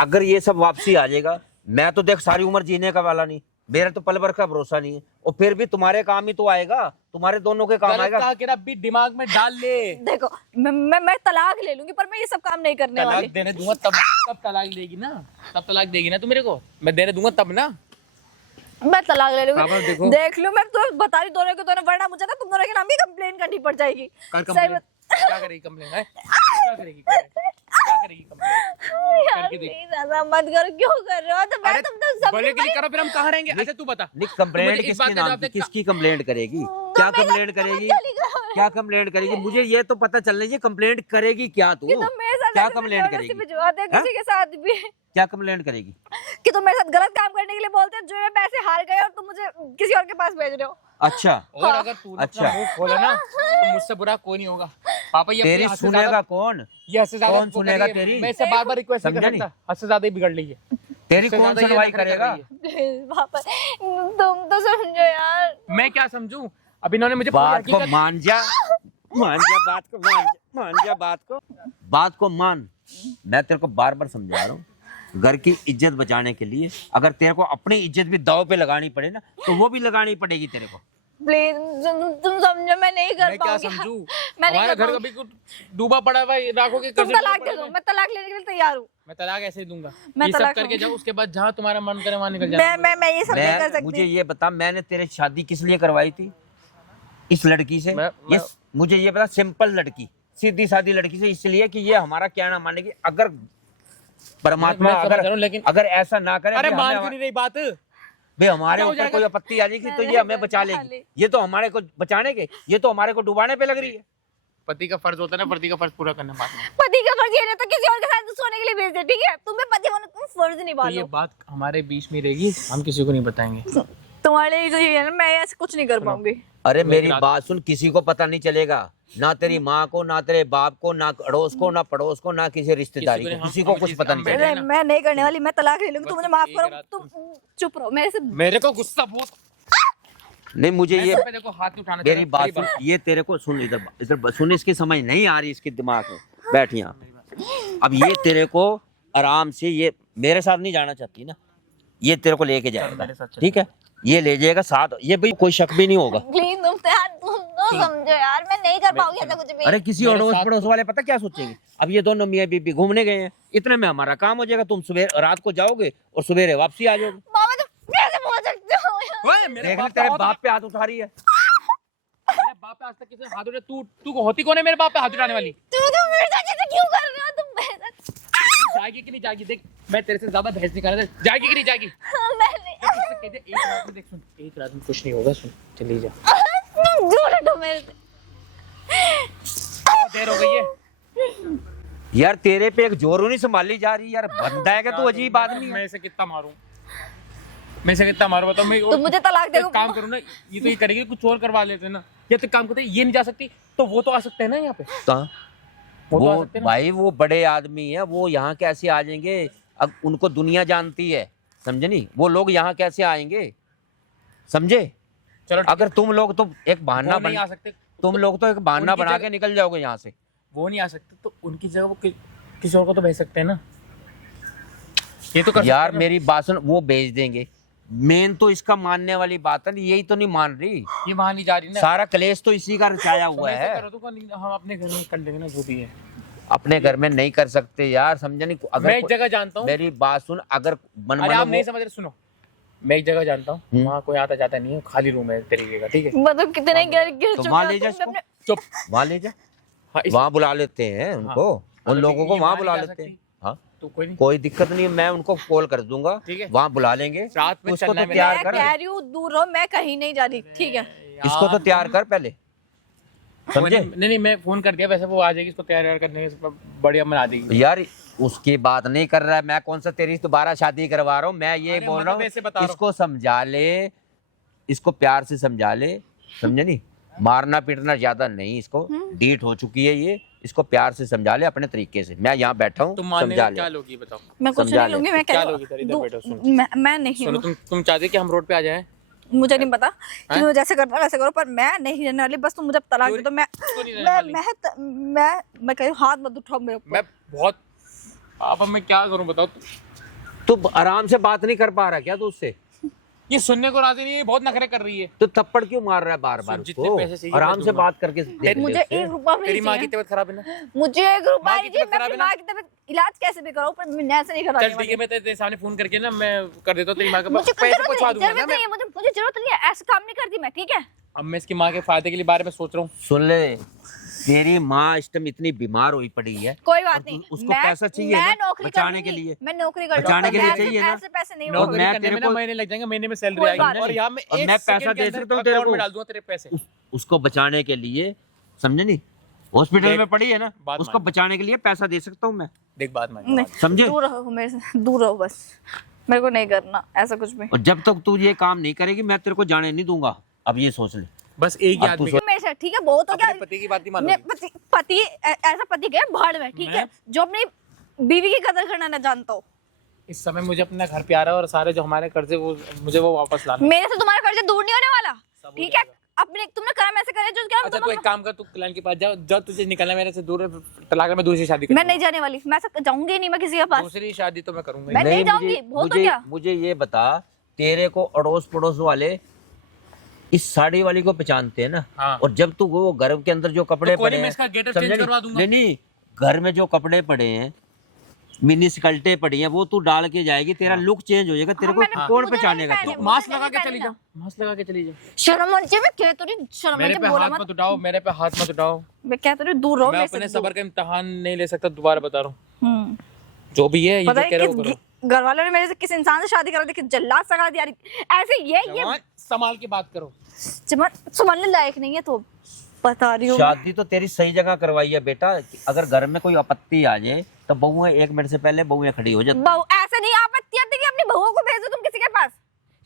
अगर ये सब वापसी आ जाएगा, मैं तो देख सारी उम्र जीने का वाला नहीं, मेरा तो पल भर का भरोसा नहीं है। और फिर भी तुम्हारे काम ही तो आएगा, तुम्हारे दोनों के काम गलत आएगा। कहा, केरा भी दिमाग में डाल ले। देखो, मैं तलाक ले लूंगी, पर मैं ये सब काम नहीं करने तलाक वाली। देने दूंगा तब तलाक देगी ना, तब तलाक देगी ना तू मेरे को, मैं देने दूंगा तब ना। मैं तलाक ले पापा लूंगी, देखो। देख लूं, मैं तुम्हें बता रही दोनों के दोनों, वरना मुझे ना तुम दोनों के नाम की कंप्लेन करनी पड़ जाएगी। कर सही कंप्लेन। बत- क्या करेगी कंप्लेन है? क्या करेगी क्या करेगी कंप्लेन? यार करके देख। प्लीज ऐसा मत करो, क्यों कर रहे हो? तो मैं अरे तुम तो सब बोले के लिए करो, फिर हम कहाँ रहेंगे? अच्छा तू बता। निक कंप्लेंट मुझे इस बात किसके का नाम जवाब की, दे। किसकी कंप्लेंट करेगी? क्या कंप्लेंट करेगी? क्या कंप्लेंट करेगी? मुझे ये तो पता चलना चाहिए कंप्लेंट करेगी क्या तू? कि तुम मेरे साथ क्या ऐसे कंप्लेंट जबरदस्ती करेगी? भिजवाते हो किसी के साथ भी, क्या कंप्लेंट करेगी? कि तुम मेरे साथ गलत काम करने के लिए बोलते हो, जो मैं पैसे हार गए और तुम मुझे किसी और के पास भेज रहे हो। अच्छा, और अगर तूने अपना मुंह खोला ना तो मुझसे बुरा कोई नहीं होगा। पापा ये तेरी अपने हद से सुनेगा ज्यादा- कौन? ये हद से ज्यादा कौन सुनेगा करिए। तेरी? मैं इससे बार-बार रिक्वेस्ट नहीं समझा कर नहीं? सकता, हद से ज्यादा ही बिगड़ रही है। तेरी इससे कौन ज्यादा ये सुनवाई नखरे कर करेगा? रही है। प्लीज पापा, तुम तो समझो यार। मैं क्या समझूं? अब इन्होंने मुझे पूरी बात को हकीकत- मान जा, मान जा, बात को मान जा, मान जा, बात को मान। मैं तेरे को बार बार समझा रहा हूँ, घर की इज्जत बचाने के लिए अगर तेरे को अपनी इज्जत भी दाव पे लगानी पड़े ना तो वो भी लगानी पड़ेगी तेरे को। प्लीज तुम समझो, मैं नहीं कर मैं क्या पाऊंगी। समझूं? मैं नहीं हमारा कर घर पाऊंगी। कभी कुछ डूबा पड़ा हुआ है, राखोगे तुम कर्जे तलाक डूबे दे पड़े दो, हैं। मैं तलाक लेने के लिए तैयार हूँ। मैं तलाक ऐसे ही दूंगा। मैं ये सब तलाक करके दूंगी। जाओ, उसके बाद जहाँ तुम्हारा मन करे वहाँ निकल जाना। मैं ये सब नहीं कर सकती। मुझे ये बता, मैंने तेरे शादी किस लिए करवाई थी इस लड़की से? मैं- मुझे ये बता, सिंपल लड़की, सीधी सादी लड़की से, इसलिए कि ये हमारा कहना मानेगी। अगर परमात्मा मैं समझ अगर रहा हूँ, लेकिन- अगर ऐसा ना करे, अरे भाई मान हमें- क्यों नहीं रही बात? भाई हमारे क्या हो ऊपर जाएगा? कोई आपत्ति आ जाएगी तो ये हमें बचा लेगी। ये तो हमारे को बचाने के, ये तो हमारे को डुबाने पे लग रही है। पति का फर्ज होता है ना, पति का फर्ज पूरा करना बात में। पति का फर्ज ये नहीं तो किसी और के साथ सोने के लिए भेज दे, ठीक है? तुम्हें पति होने तुम फर्ज निभा तो ये लो। बात हमारे बीच में रहेगी, हम किसी को नहीं बताएंगे। तुम्हारे लिए जो ये है ना, मैं ऐसे कुछ नहीं कर पाऊंगी। अरे मेरी बात सुन, किसी को पता नहीं चलेगा, ना तेरी माँ को, ना तेरे बाप को, ना अड़ोस को, ना पड़ोस को, ना किसी रिश्तेदारी को, किसी को कुछ पता नहीं बैठे चलेगा। हैं ना। मैं नहीं करने वाली, मैं तलाक ले लूंगी। तुम मुझे माफ एक करो, रात तुम चुप रहो मेरे से। मेरे को गुस्सा बहुत, नहीं मुझे ये मैं देखो हाथ नहीं उठाना मेरी चाहिए। बात सुन, ये तेरे को सुन, इधर इधर सुन, इसकी समझ नहीं आ रही इसके दिमाग में। बैठ यहाँ। अब ये तेरे को आराम से, ये मेरे साथ नहीं जाना चाहती ना, ये तेरे को लेके जाएगा, मेरे साथ चल। ठीक है? ये ले जाएगा साथ, ये भी कोई शक भी नहीं होगा। प्लीज तुम समझो यार, मैं नहीं कर पाऊंगी ऐसा कुछ भी। अरे किसी मेरे अड़ोस साथ पड़ोस वाले पता क्या सोचेंगे, अब ये दोनों मियाँ बीबी घूमने गए हैं, इतने में हमारा काम हो जाएगा। तुम सुबह रात को जाओगे और सवेरे वापसी आ जाओगे। मामा तुम कैसे बोल सकते हो यार? ओए, मेरे देख ले, बाप तेरे पे बाप पे हाथ उठा रही है। मेरे बाप पे आज तक किसी ने हाथ उठाया? तू होती कौन है मेरे बाप पे हाथ उठाने वाली? तुम मेरे साथ ऐसे क्यों कर रहे हो? तुम मेरे साथ जाएगी कि नहीं जाएगी? देख, मैं तेरे से ज्यादा बहस नहीं कर रहा था। जाएगी कि नहीं जाएगी? मैं नहीं। एक रात में देख, सुन, एक रात में कुछ नहीं होगा। सुन, चली जा। तुम दूर हटो मेरे से। बहुत देर हो गई है। यार तेरे पे एक जोरू नहीं संभाली जा रही यार, बंदा है कि तू अजीब आदमी है। मैं इसे कितना मारूं? मैं इसे कितना मारूं बताओ? मैं तुम मुझे तलाक दे एक दो। काम करूं ना, ये तो ये करेगी, कुछ और करवा लेते हैं ना। ये तो काम करते हैं, ये नहीं जा सकती तो वो तो आ सकते हैं ना यहाँ पे। कहाँ? वो तो आ वो सकते हैं ना। भाई वो बड़े आदमी है, वो यहाँ कैसे आ जाएंगे? अब उनको दुनिया जानती है, समझे नहीं? वो लोग यहाँ कैसे आएंगे, समझे? चलो अगर तुम लोग तो एक बहाना वो नहीं आ बन, सकते, तुम लोग तो एक बहाना उनकी बना जगह- के निकल जाओगे यहाँ से। वो नहीं आ सकते तो उनकी जगह वो किसी और को तो भेज सकते हैं ना। ये तो कर यार सकते हैं मेरी बात सुन, वो भेज देंगे। मेन तो इसका मानने वाली बात है, यही तो नहीं मान रही। ना। ये वहां नहीं जा रही ना। सारा क्लेश तो इसी का रचाया हुआ ऐसे है। करो तो हम अपने घर में कर लेंगे ना, जो भी है। अपने घर में नहीं कर सकते यार, समझे नहीं? मैं एक जगह जानता हूँ। मेरी बात सुन, अगर मन अरे आप मन नहीं समझ रहे, सुनो। मैं एक जगह जानता हूँ, वहाँ कोई आता जाता नहीं है, खाली रूम है तेरी जगह, ठीक है? मतलब कितने गिर गिर तो चुके वहाँ हो ले जा तुम इसको। अपने- चुप। वहाँ ले जा, हाँ, वहाँ बुला लेते हैं उनको, उन तो लोगों को ये वहाँ वहाँ बुला नहीं जा लेते हैं। सकती। हाँ, तो कोई नहीं, कोई दिक्कत नहीं है, मैं उनको कॉल कर दूंगा, ठीक है। वहाँ बुला लेंगे। रात में उसको चलना तो है तैयार मैं कर, कह रही हूँ दूर रहो, मैं कहीं नहीं जा रही, ठीक है? इसको तो तैयार कर पहले, समझे? नहीं नहीं, मैं फोन कर दिया, वैसे वो आ जाएगी, इसको तैयार करने के बढ़िया बना देगी। यार उसकी बात नहीं कर रहा है, मैं कौन सा तेरी दोबारा शादी करवा रहा हूँ। मैं ये अरे बोल रहा मतलब ऐसे बता हूँ, रहा हूँ। इसको समझा ले, इसको प्यार से समझा ले, समझे नहीं? मारना पीटना ज्यादा नहीं, इसको डीट हो चुकी है ये, इसको प्यार से समझा ले अपने तरीके से। मैं यहाँ बैठा हूँ, तुम मानने समझा में क्या ले। लोगी बताओ? मैं कुछ समझा नहीं ले। लूंगी, मैं क्या कह लोगी? इधर बैठो, सुनो। मैं नहीं सुनो, हूँ। तुम चाहते कि हम रोड पे आ जाएं? मुझे नहीं पता कि तुम जैसे करना वैसे करो, पर मैं नहीं रहने वाली। बस तुम मुझे तलाक दे दो। मैं क्यों नहीं रहने वाली? मैं कहीं हाथ मत उठाओ मेरे ऊपर। मैं बहुत, अब मैं क्या करूं बताओ? तू आराम से बात नहीं कर पा रहा क्या तू उससे? ये सुनने को राजी नहीं है, बहुत नखरे कर रही है। तो थप्पड़ क्यों मार रहा है बार बार? जितने पैसे चाहिए आराम मैं से दूंगा। बात करके देख ले मुझे उससे। 1 रुपया भी तेरी नहीं माँ की चाहिए। तबीयत खराब है ना? मुझे 1 रुपया माँ की नहीं चाहिए। तबीयत मैं खराब अपनी है ना? माँ की तबीयत इलाज कैसे भी कराऊं, पर मैं ऐसे नहीं कराने चल ठीक वाली। है, मैं तेरे सामने फोन करके ना मैं कर देता हूँ तेरी माँ के पास, मुझे कोई पैसे पहुंचा दूंगा ना जरूरत मैं। नहीं है, मुझे जरूरत नहीं है, ऐसे काम नहीं करती मैं, ठीक है? अब मैं इसकी माँ के फायदे के लिए बारे में सोच रहा हूँ। सुन ले, तेरी माँ इस टाइम इतनी बीमार हुई पड़ी है, कोई बात और नहीं, उसको पैसा चाहिए मैं ना, नौकरी बचाने करूंगी, के लिए। मैं नौकरी कर बचाने के लिए ऐसे- चाहिए ना। ऐसे पैसे नहीं और नौकरी मैं करने तेरे में ना को- महीने लग जाएंगे, महीने में सैलरी कोई आएगी बात और यहाँ में और एक मैं सेकंड पैसा के दे अंदर सकता हूँ तेरे अकाउंट को। में डाल दूंगा तेरे पैसे। उसको बचाने के लिए, समझे नहीं? हॉस्पिटल देख, में पड़ी है ना, बात उसको मान। बचाने के लिए पैसा दे सकता हूँ मैं, देख बात मान। नहीं, समझे? दूर रहो मेरे से, दूर रहो बस। मेरे को नहीं करना ऐसा कुछ भी। और जब तक तू ये काम नहीं करेगी मैं तेरे को जाने नहीं दूंगा। अब ये सोच ले। बस एक ही अब तू आदमी सोच- मेरे से ठीक है, बहुत हो गया। अपने पति की बात नहीं ने- मानोगी। पति ऐसा पति गया भाड़ में, ठीक है, जो अपनी बीवी की कदर करना ना जानता हो। इस समय मुझे अपना घर प्यारा और सारे जो हमारे कर्जे वो मुझे वो वापस लाना। मेरे से तुम्हारा कर्ज दूर नहीं होने वाला, ठीक है? अपने तुमने कर्म ऐसे करे जो क्या अच्छा तू एक काम कर, तू क्लाइंट के पास जा, जब तुझे निकलना मेरे से दूर है, तलाक मैं दूसरी शादी मैं करूंगा। नहीं जाने वाली, मैं जाऊंगी ही नहीं मैं किसी के पास। दूसरी शादी तो मैं करूंगा मैं ही। नहीं जाऊंगी, बोल तो क्या। मुझे ये बता, तेरे को अड़ोस पड़ोस वाले इस साड़ी वाली को पहचानते हैं ना? हाँ। और जब तू वो घर के अंदर जो कपड़े तो कोई पड़े नहीं, मैं हैं, इसका गेटअप समझा चेंज नहीं? करवा दूंगा। नहीं, घर में जो कपड़े पड़े हैं, मिनी स्कर्टें पड़ी हैं, वो तू डाल के जाएगी, तेरा लुक चेंज हो जाएगा, तेरे को मैंने- कौन मुझे पहचानेगा? नहीं तू पहने। मास्क मुझे लगा नहीं के चली पहनना। जा, मास्क लगा के चली जा। शर्म होनी चाहिए, मैं कह तो रही शर्म मेरे होनी पे बोला हाथ मत। मत उठाओ, मेरे पे हाथ मत उठाओ। मैं कह तो रही दूर रहो मैं मेरे से, अपने दूर। सबर का इम्तिहान नहीं ले सकता, दोबारा बता रहा हूँ। हम्म। जो भी है ये पता जो है कह रहे हो वो किस घर वालों ने मेरे से किस इंसान से शादी करा दी, किस जल्लाद से करा दी यार। ऐसे ये करो। संभाल के बात करो। संभालने लायक नहीं है तो बता रही हूँ। शादी तो तेरी सही जगह करवाई है बेटा। अगर घर में कोई आपत्ति आ जाए तो बहुएं 1 मिनट से पहले बहुएं खड़ी हो जाती। बहू ऐसे नहीं आपत्ति आती कि अपनी बहुओं को भेजो तुम किसी के पास,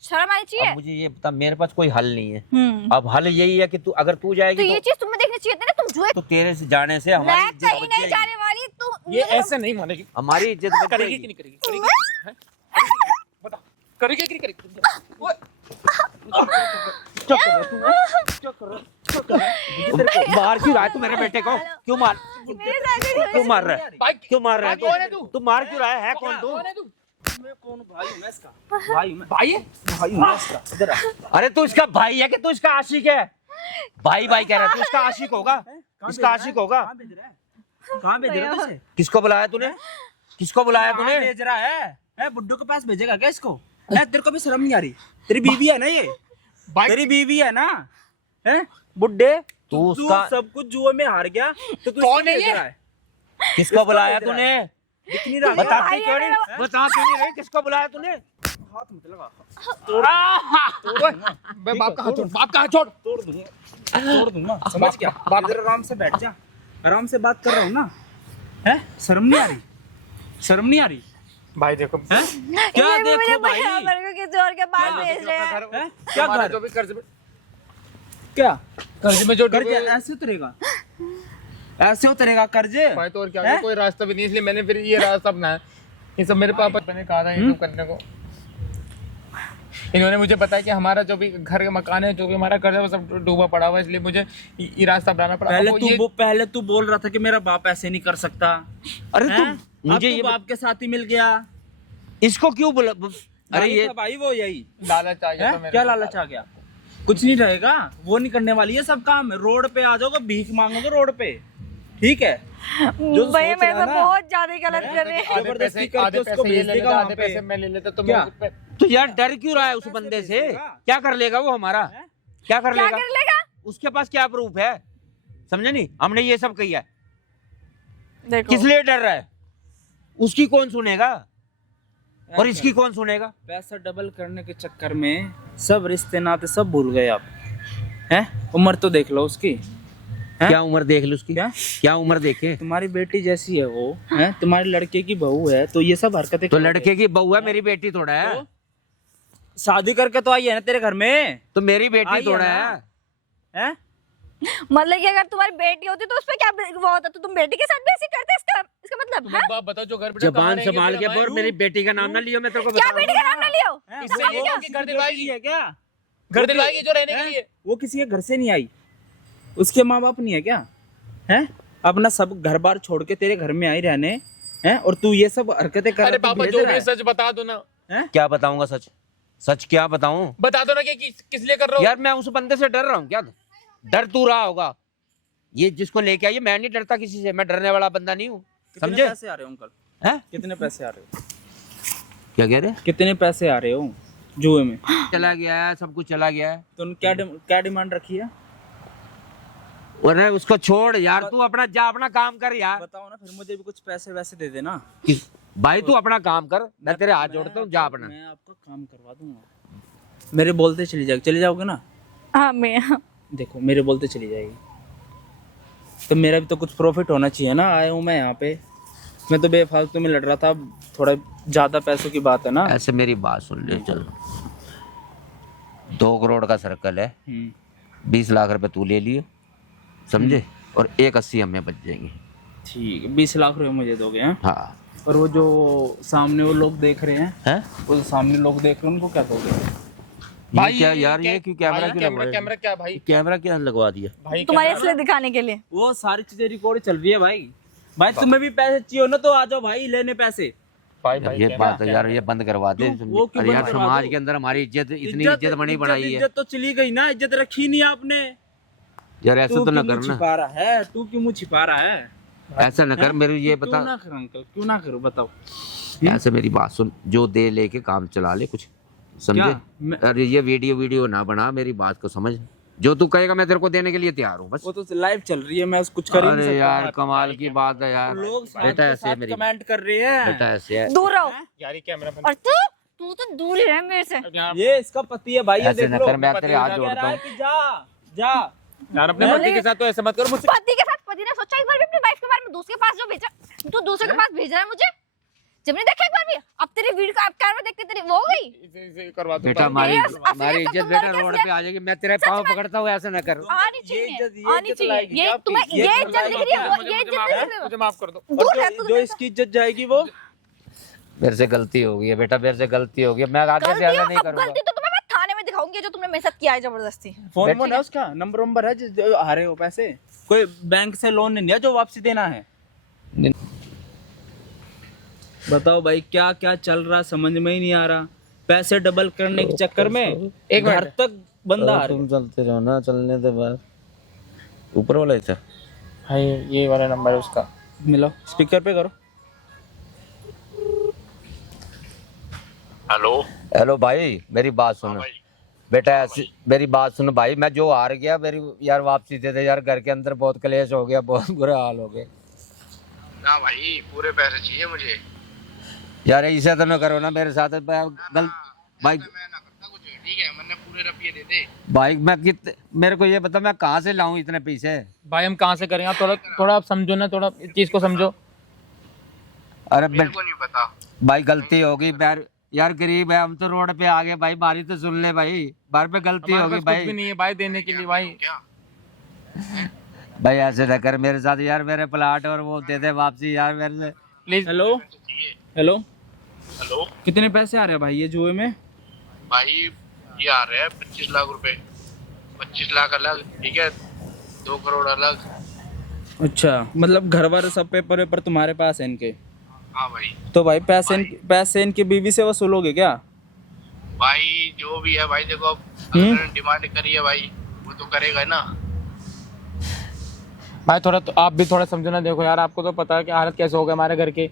शर्म आनी चाहिए। अब मुझे ये बता, मेरे पास कोई हल नहीं है। हम्म। अब हल यही है कि तू अगर तू तो जाएगी ये चीज तुम्हें देखनी चाहिए थी ना, तुम जो तो तेरे से जाने से हमारी मैं इज्जत कहीं बच नहीं जाएगी। जाने वाली तू। ये ऐसे नहीं मानेगी। हमारी इज्जत बच करेगी जाएगी। कि नहीं करेगी? करेगी कि नहीं? हैं? बता, करेगी कि नहीं करेगी? ओए, मार क्यों रहा है तू मेरे बेटे को? क्यों मार मेरे साथ ही क्यों मार रहा है? भाई क्यों मार रहा है कौन है तू? तू मार क्यों रहा है कौन तू? कौन है तू? मैं कौन भाई हूं मैं इसका? भाई हूं मैं, भाई है? भाई हूं मैं इसका। इधर आ। अरे तू इसका भाई है कि तू इसका आशिक है? भाई भाई कह रहा है, तू इसका आशिक होगा? इसका आशिक होगा? कहां भेज रहा है? कहां भेज रहा है तुझे? किसको बुलाया तूने? किसको बुलाया कहां तूने? भेज रहा है? बुड्ढो के पास भेजेगा क्या इसको? तेरे को भी शर्म नहीं आ रही? तेरी बीवी है ना ये? भाई तेरी बीवी है ना? हैं बुड्ढे, तू तू उसका- सब कुछ जुए में हार गया तो तू कौन इसको है भेज ये? रहा है? किसको बुलाया भेज रहा तूने? दिख नहीं रहा? बताती भाई है क्यों नहीं? मेरा। बता क्यों नहीं रही? किसको बुलाया तूने? हाथ मत लगा, मैं बाप का हाथ छोड़, बाप का हाथ छोड़। तोड़ दूंगा समझ गया? बात इधर आराम से बैठ जा, आराम से बात कर रहा हूँ ना। है शर्म नहीं आ रही? शर्म नहीं आ रही? भाई देखो, हैं क्या ये भी मुझे देखो भाई? मेरे को किसी और के पास भेज रहे हैं। हैं? क्या हमारा घर? जो भी कर्ज में क्या कर्ज में जो कर्ज डूबे- ऐसे उतरेगा? ऐसे उतरेगा कर्ज? भाई तो और क्या, हैं? कोई रास्ता भी नहीं, इसलिए मैंने फिर ये रास्ता अपनाया। ये सब मेरे पापा ने कहा था ये सब करने को। इन्होंने मुझे बताया कि हमारा जो भी घर का मकान है, जो भी हमारा कर्ज है, वो सब डूबा पड़ा हुआ है, इसलिए मुझे ये रास्ता अपनाना पड़ा। पहले अब तू ये- पहले तू बोल रहा था कि मेरा बाप ऐसे नहीं कर सकता। अरे तू हैं? मुझे अब ये तू बाप के साथ ही मिल गया। इसको क्यों बुला? अरे भाई ये था भाई वो यही लालच आ गया है? था मेरे क्या को। लालच आ गया? कुछ नहीं रहेगा, वो नहीं करने वाली है सब काम। रोड पे आ जाओगे, भीख मांगोगे रोड पे, ठीक है? जो भैया सोच मेरे रहा को है ना, बहुत ज्यादा गलत कर रहे हैं। आधे जबरदस्ती पैसे करके आधे उसको पैसे ये भेज ले देगा लेता, वहाँ आधे पे। पैसे मैं ले लेता तो क्या? मैं तो यार डर क्यों रहा है उस बंदे से? क्या कर लेगा वो हमारा? क्या कर क्या लेगा? कर लेगा? उसके पास क्या प्रूफ है? समझे नहीं? हमने ये सब किया है। देखो किस लिए डर रहा है? उसकी कौन सुनेगा और इसकी कौन सुनेगा? पैसा डबल करने के चक्कर में सब रिश्ते नाते सब भूल गए आप। हैं? उम्र तो देख लो उसकी। हैं? क्या उम्र देख लो उसकी? क्या? क्या उम्र देखे? तुम्हारी बेटी जैसी है वो, हैं? तुम्हारे लड़के की बहू है, तो ये सब हरकतें तो करोगे। लड़के की बहू है, मेरी बेटी थोड़ा है। तो शादी करके तो आई है ना तेरे घर में, तो मेरी आई बेटी है थोड़ा ना? है। हैं? मतलब कि अगर तुम्हारी बेटी होती तो उस पे क्या वो होता, तो तुम बेटी के साथ भी ऐसे करते? इसका मतलब तुम्हें है? बाप बताओ जो घर पे कहाँ जबान रहेंगे संभाल के तेरा बोल, भाई? मेरी बेटी का नाम ना लियो, मैं तेरे को क्या बता बेटी का नाम ना लियो? हैं? इससे वो ये किसी कि की घर दिलवाएगी। बेटी है क्या? घर दिलवाएगी जो रहने के लिए। वो किसी के घर से नहीं आई, उसके माँ बाप नहीं है क्या? हैं? अपना सब घर बार छोड़ के तेरे घर में आई रहने, हैं? और तू ये सब हरकतें कर अरे रहा, तू पापा भेज जो रहा भी है। सच बता दो ना, हैं? क्या बताऊंगा सच? सच क्या बताऊं? बता दो ना कि किस लिए कर रहे हो? यार मैं उस बंदे से डर रहा हूँ क्या? डर तू रहा होगा। ये जिसको लेके आई, मैं नहीं डरता किसी से, मैं डरने वाला बंदा नहीं हूँ। कितने समझे? पैसे आ रहे हो अंकल? हैं? कितने पैसे आ रहे हो? क्या कह रहे? कितने पैसे आ रहे हो जुए में? चला गया है, सब कुछ चला गया है। तो क्या डिमांड रखी है? अरे उसको छोड़ यार, तू अपना जा, अपना काम कर यार। बताओ ना, फिर मुझे भी कुछ पैसे वैसे दे देना। भाई तू अपना काम कर, मैं तेरे हाथ जोड़ता हूँ, जा अपना। मैं आपका काम करवा दूंगा। मेरे बोलते चली जाओगे ना? हाँ मैं देखो मेरे बोलते चली जाएगी, तो मेरा भी तो कुछ प्रॉफिट होना चाहिए ना। आया हूँ मैं यहाँ पे, मैं तो बेफालतू में लड़ रहा था, थोड़ा ज्यादा पैसों की बात है ना। ऐसे मेरी बात सुन ले, चल 2 करोड़ का सर्कल है, 20 लाख रुपए तू ले लिए, समझे? और 180 हमें बच जाएंगे। ठीक है, 20 लाख रुपए मुझे दोगे? हैं? हाँ। और वो जो सामने वो लोग देख रहे हैं, हैं? वो जो सामने लोग देख रहे हैं, उनको क्या दोगे? भाई क्या यार, ये क्यों कैमरा क्यों लगवा रहे? कैमरा क्या भाई? कैमरा क्या लगवा दिया भाई तुम्हारे असली दिखाने के लिए। वो सारी चीजें रिकॉर्ड चल रही है भाई। भाई तुम्हें भी पैसे चाहिए ना तो आ जाओ भाई लेने पैसे। भाई यार, ये बात है यार, ये बंद करवा दे। वो क्यों अरे यार, बंद करवा समाज दो? के अंदर हमारी इज्जत, इतनी इज्जत बनी बढ़ाई है इज्जत तो चली गई ना, इज्जत रखी नहीं आपने। यार, ऐसा तू तो ना क्यों मुंह करना, छिपा रहा है? तू क्यों मुंह छिपा रहा है? ऐसा ना कर। मेरे ये बता, क्यों ना करो अंकल, क्यों ना करो बताओ। ऐसे मेरी बात सुन, जो दे लेके काम चला ले कुछ, समझे? क्या? अरे ये वीडियो ना बना, मेरी बात को समझ। जो तू कहेगा मैं तेरे को देने के लिए तैयार हूँ, बस। वो तो लाइव चल रही है, मैं कुछ कर ही नहीं अरे सकता। यार, कमाल की बात है यार। लोग बेटा ऐसे है मेरी, कमेंट कर रहे हैं। बेटा ऐसे है। दूर रहो। यार ये कैमरा बंद और तू तो दूर ही रह मेरे से। यार ये इसका पति है भाई, ये ऐसे देख ना लो। कर, मैं तेरे हाथ कह जोड़ता रहा है हूँ। कि जा जा। यार अपने पति के साथ तो ऐसे मत करो मुझसे। पति के साथ पति ने सोचा एक बार भी अपनी वाइफ के बारे में दूसरे के पास जो भेजा, तू दूसरे के पास भेज रहा है मुझे, जब नहीं देखा एक बार भी। अब तेरी वीडियो का कैमरा देखते तेरी वो हो गई। इसे करवा दो बेटा भाई। हमारी ये असली हमारी तो इज्जत तुम बेटा लोग रोड कैसे- पे आ जाएगी। मैं तेरे पाँव पकड़ता हूँ, ऐसा ना कर। आनी ये चाहिए, इज्जत आनी लाएगी चाहिए। ये क्या तुम्हें आपकी? ये ये इज्जत दिख रही है, वो ये इज्जत दिख रही है। मुझे माफ कर दो। दूर है तू। जो इसकी इज्जत जाएगी वो। मेरे से गलती हो गई है बेटा, मेरे से गलती हो गई है। मैं आगे से ऐसा नहीं करूंगा। गलती तो तुम्हें मैं थाने में दिखाऊंगी जो तुमने मेरे साथ किया है जबरदस्ती। फोन वोन है उसका, नंबर है जो हारे हो पैसे। कोई बैंक से लोन नहीं लिया जो वापसी देना है। बताओ भाई क्या क्या चल रहा, समझ में ही नहीं आ रहा। पैसे डबल करने के चक्कर में एक घर मिनट। तक बंदा आ तुम चलते रहो ना, चलने दे बात। ऊपर वाला ही था भाई ये वाला नंबर है उसका। मिलो स्पीकर पे करो। हेलो हेलो भाई, मेरी बात सुनो बेटा। ऐसी मेरी बात सुनो भाई, मैं जो हार गया मेरी यार वापसी दे दे यार। घर के अंदर बहुत कलेश हो गया, बहुत बुरा हाल हो गया ना भाई, पूरे पैसे चाहिए मुझे। यार। ऐसा तो ना करो ना मेरे साथ भाई। मैं ना करता कुछ, ठीक है? मैंने पूरे रुपये दे दे। भाई मैं मेरे को ये बता, मैं कहाँ से लाऊं इतने पैसे? भाई हम कहाँ से करें? आप थोड़ा आप समझो ना, थोड़ा इस चीज को समझो। अरे मेरे को नहीं पता। भाई गलती हो गई यार, गरीब है हम तो, रोड पे आ गए भाई। बारी तो सुन ले भाई, बार पे गलती हो हमारे गई पास कुछ भी भाई। नहीं है भाई देने के लिए भाई। क्या भाई ऐसे ना कर मेरे साथ यार। मेरे प्लाट और वो दे दे वापसी यार मेरे से। प्लीज। हेलो चाहिए? हेलो, हेलो कितने पैसे आ रहे हैं भाई ये जुए में? भाई, ये आ रहे हैं 25 लाख रुपए। 25 लाख अलग, ठीक है? 2 करोड़ अलग। अच्छा, मतलब घर वाले सब पेपर वेपर तुम्हारे पास है इनके? हाँ भाई। तो भाई पैसे इनकी बीवी से वसूलोगे क्या? भाई जो भी है भाई, देखो अगर डिमांड करी है भाई, वो तो करेगा ना। भाई थोड़ा तो आप भी थोड़ा समझो ना। देखो यार, आपको तो पता है कि हालत कैसे हो गए हमारे घर के।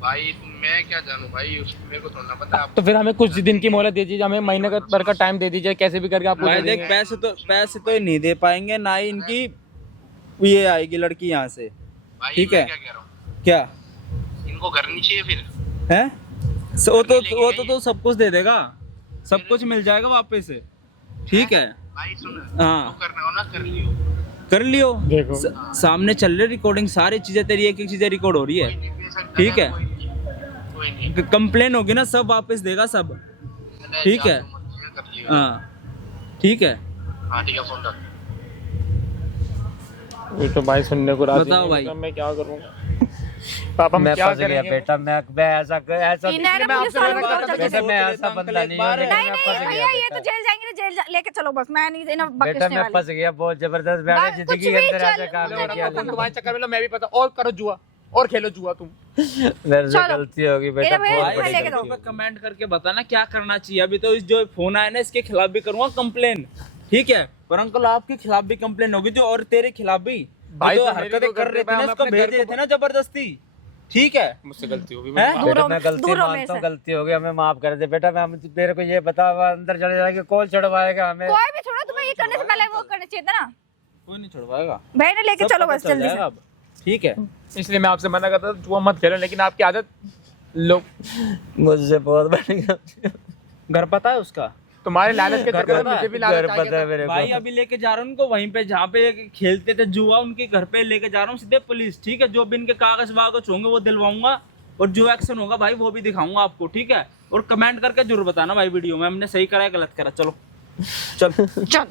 भाई मैं क्या जानूं भाई, मेरे को थोड़ा ना पता है। आप तो फिर हमें कुछ दिन की मोहलत दे दीजिए, हमें महीने का भर का टाइम दे दीजिए, कैसे भी करके आपको भाई दे देख, देंगे। पैसे तो ये नहीं दे पाएंगे, ना ही इनकी ये आएगी लड़की यहाँ से। भाई ठीक मैं है। क्या कह रहा हूँ, क्या इनको घर नहीं चाहिए फिर? है? वो तो सब कुछ दे देगा, सब कुछ मिल जाएगा वापस से। ठीक है, भाई सुन, हाँ। जो करना हो ना कर लियो। कर लियो। देखो। सामने चल रही रिकॉर्डिंग, सारी चीजें तेरी एक एक चीजें रिकॉर्ड हो रही है। ठीक है, कोई नहीं। कंप्लेन होगी ना, सब वापस देगा सब। ठीक है। कर लियो। हाँ ठीक है। हाँ ठीक है, फोन रख। ये तो भाई सुनने को राजी बताओ नहीं है, भाई। तो मैं क्या करूँगा? पापा मैं हम क्या फंस गया करेंगे? बेटा। मैं ऐसा इन्हें मैं पुलिस आपसे वालों मना को करता जल्दी था, से- बेटा मैं ऐसा बंदा नहीं हूँ। नहीं, बेटा, नहीं मैं नहीं फंस भैया, गया ये तो बेटा। जेल जाएंगे ना, लेके चलो बस। मैं नहीं इन्हें बेटा बख्शने मैं वाली। फंस गया बहुत जबरदस्त। मैंने कुछ जिंदगी भी के अंदर चल, ऐसा काम नहीं चलो, किया। चलो, तुम्हारे चक्कर में लो, मैं भी पता। और करो जुआ और खेलो जुआ तुम। मेरे से चलो। गलती होगी बेटा, मेरे भैया बहुत को बड़ी लेके गलती दो। होगी। कमेंट करके बताना क्या करना चाहिए। अभी तो इस जो फोन आया ना, इसके खिलाफ भी करूंगा कंप्लेन। ठीक है, पर अंकल आपके खिलाफ भी कंप्लेन होगी, जो और तेरे खिलाफ भी। भाई जो तो मेरी हरकतें तो कर रहे गलती थे ना, है, हम उसको अपने भेज घर रहे को- थे ना जबरदस्ती। ठीक है, मुझसे गलती होगी। हैं? दूर बेटा हो- मैं गलती दूर हो मानता मेरे हूँ, से। गलती हो गई, हमें माफ कर दे बेटा। मैं मेरे को ये बता, वो अंदर चले जाएंगे, कौन छुड़वाएगा हमें? कोई भी छोड़ो, तुम्हें ये करने से पहले वो करना चाहिए था ना। कोई नहीं छुड़वाएगा। बहन लेके सब चलो पता बस चल जल्दी जाएगा से। अब। ठीक है, इसलिए मैं आपसे मना करता था जुआ मत खेलो, लेकिन आपकी आदत लोग मुझसे बहुत बड़ी गलती। घर पता है उसका? तुम्हारे लालच के घर चक्कर में पता है? मुझे भी घर लालच आ पता गया है था। मेरे भाई को। अभी लेके जा रहा हूँ उनको वहीं पे जहाँ पे खेलते थे जुआ, उनके घर पे लेके जा रहा हूँ सीधे पुलिस। ठीक है, जो भी इनके कागज वागज होंगे वो दिलवाऊंगा, और जो एक्शन होगा भाई वो भी दिखाऊंगा आपको। ठीक है, और कमेंट करके जरूर बताना भाई वीडियो में हमने सही करा है गलत करा। चलो चल चल।